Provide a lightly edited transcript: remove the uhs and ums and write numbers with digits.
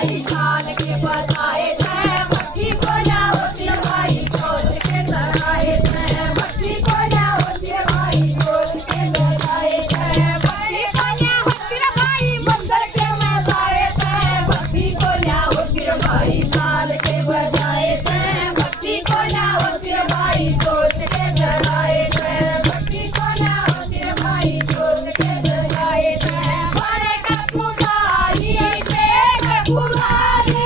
भाई मान के बताए थे भक्ति को ना होती भाई सोच के लगाए थे भक्ति को ना होती भाई सोच के लगाए थे भक्ति को ना होती भाई मंदिर के में लाए थे भक्ति को ना होती भाई मान के बताए थे भक्ति को ना होती भाई सोच के लगाए थे भक्ति को ना होती भाई सोच के लगाए थे हरे का पुजारी से पुजारी